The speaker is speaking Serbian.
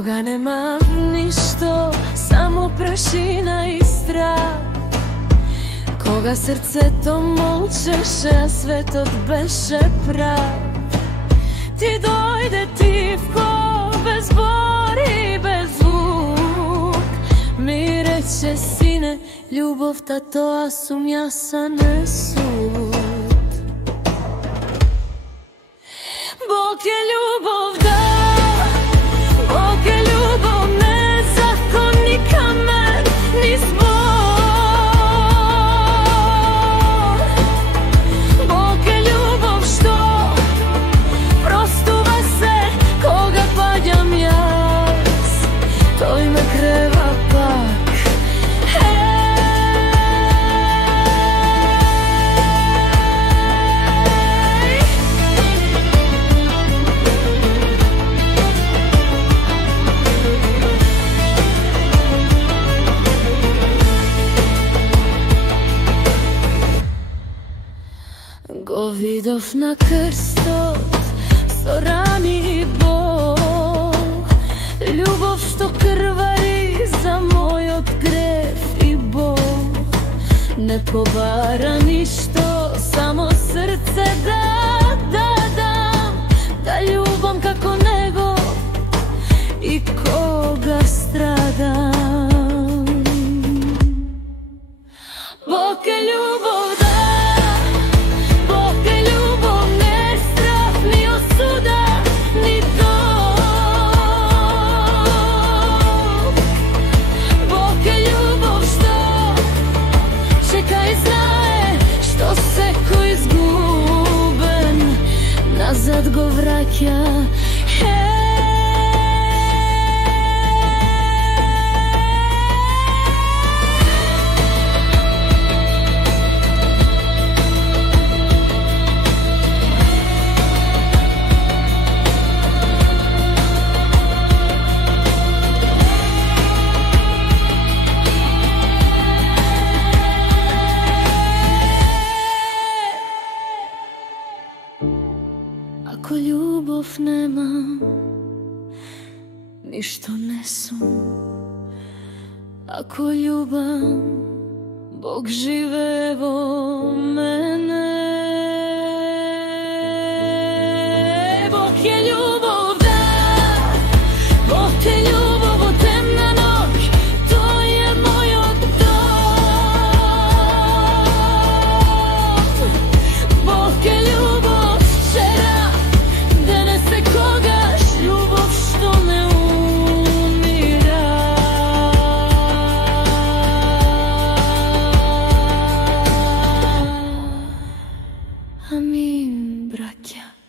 koga nemam ništo, samo prašina i strah, koga srce to molčeše, a svetot beše prav. Ti dojde Tivko bez bori, bez zvuk, mi reče sine, ljubov ta toa sum jasan sud. Bog je ljubav da, Bog je ljubav, ne zakon, ni kamen, ni zbor. Bog je ljubav što prostuva se koga padjam jaz, to ime kreva pak. Go vidov na krstot, sto rani i bol, ljubov što krvari za moj odgrev i bol. Ne povara ništo, samo srce dam, da ljubom kako nego i koga stradam. Bog je ljubav da, nazad go vraća. Ako ljubav nema, ništo ne sum. Ako ljubam, Bog žive evo mene. Bog je ljubav da, Bog je ljubav u temna noć, to je moj dom. Bog je ljubav včera, donese kogaš, ljubav što ne umira. Amin, braća.